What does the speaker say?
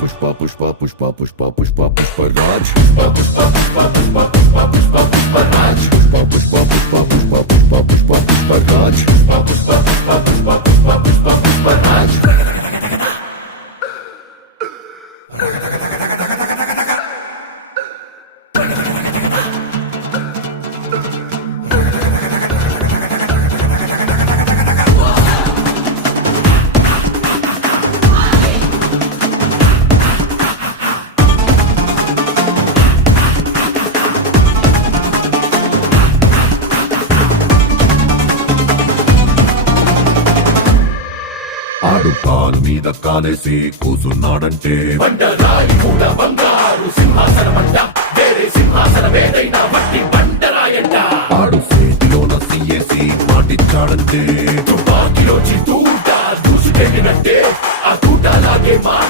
పుష్ప పుష్ప పుష్ప పుష్ప పుష్ప పుష్పరాజ్ పుష్ప పుష్ప పుష్ప పుష్ప పుష్ప పుష్ప పుష్పరాజ్ పుష్ప పుష్ప పుష్ప పుష్ప పుష్ప పుష్ప పుష్పరాజ్ పుష్ప పుష్ప పుష్ప పుష్ప పుష్ప పుష్ప పుష్పరాజ్ ఆడు కాలు మీద కాలేసి కూసున్నాడంటే బండరాయి మూల బంగారు సింహాసనమంట వేరే సింహాసనమేదైనా మట్టి బండరాయంట ఆడు చేతిలోన సీఏసి మాటిచ్చాడంటే తుపాకిలో దూట దూసుకెళ్ళినట్టే ఆ తూటలాగే మాట